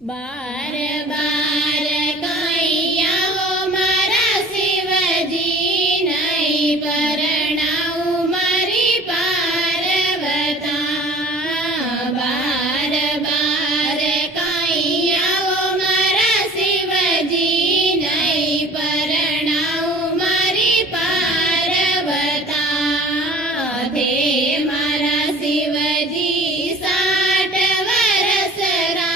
बार बार कहियाओ मारा शिवजी नहीं परणाऊ मारी पार्वता। बार बार कहियाओ मारा शिवजी नहीं परणाऊ मारी पार्वता। थे मारा शिवजी 60 वरस रा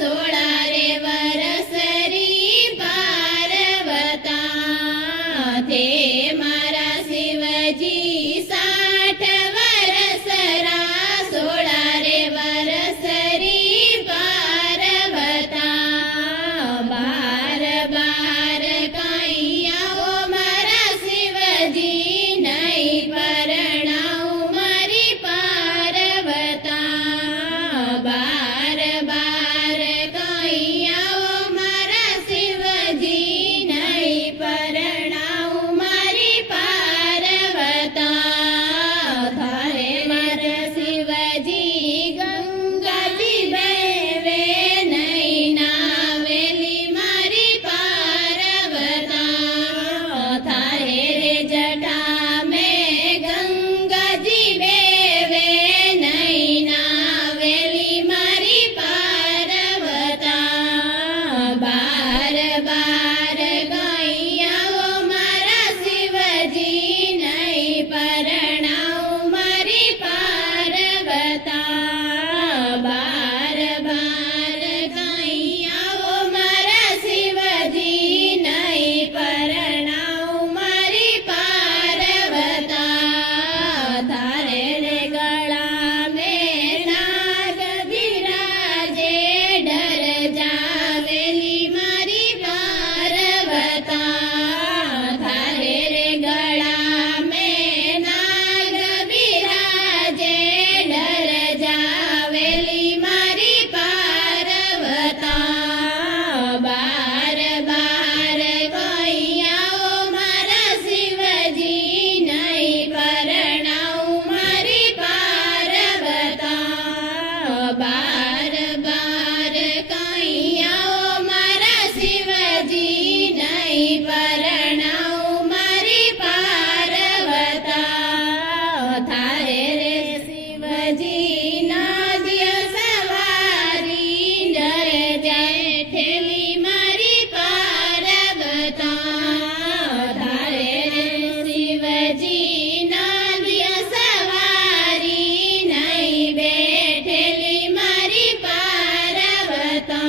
16 रे वरस री पार्वता। थे मारा शिवजी 60 वरस रा 16 रे वरस री पार्वता। बार बार कहियाओ मारा शिवजी नहीं परणाऊ मारी पार्वता। बार बार कहियाओ मारा शिवजी नहीं परणाऊ मारी पार्वता। थारे मारा शिवजी गंगाजी बेवे नहीं नावेली मारी पार्वता। थारे रे जटा में गंगाजी बेवे नहीं नावेली मारी पार्वता। बार बार कहियाओ मारा शिवजी नहीं परणाऊ मारी पार्वता। बार बार कहियाओ मारा शिवजी नहीं परणाऊ मारी पार्वता। थारे रे गळा में नाग बिराजे डर जावेली मारी पार्वता। थारे रे गळा में नाग बिराजे डर जावेली मारी पार्वता। बार बार कहियाओ मारा शिवजी नहीं परणाऊ मारी पार्वता। बार बार कहियाओ मारा शिवजी नहीं परणाऊ मारी पार्वता। थारे रे शिवजी नादिय सवारी डर जेठेली मारी पार्वता। थारे रे शिवजी नादिय सवारी नहीं बैठेली मारी पार्वता।